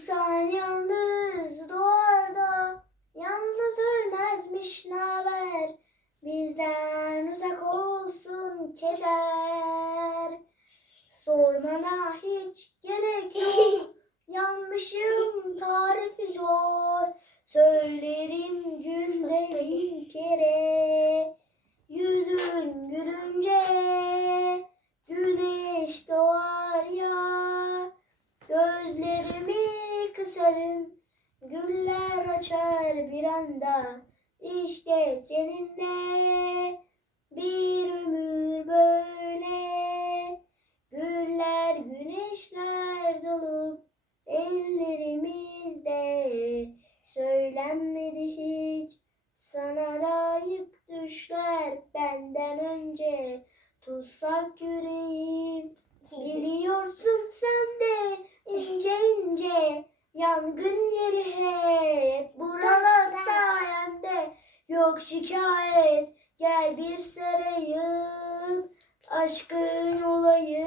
İnsan yalnız doğar da yalnız ölmezmiş naber. Bizden uzak olsun keder. Sormana hiç gerek yok. Yanmışım tarifi zor. Söylerim günde bin kere. Yüzün gülünce güneş doğar Kısarım. Güller açar bir anda. İşte seninle bir ömür böyle. Güller güneşler dolup ellerimizde söylenmedi hiç sana layık düşler benden önce tutsak yüreğim biliyorsun yangın yeri hep buralar sayende yok şikayet gel bir sarayım. Aşkın olayım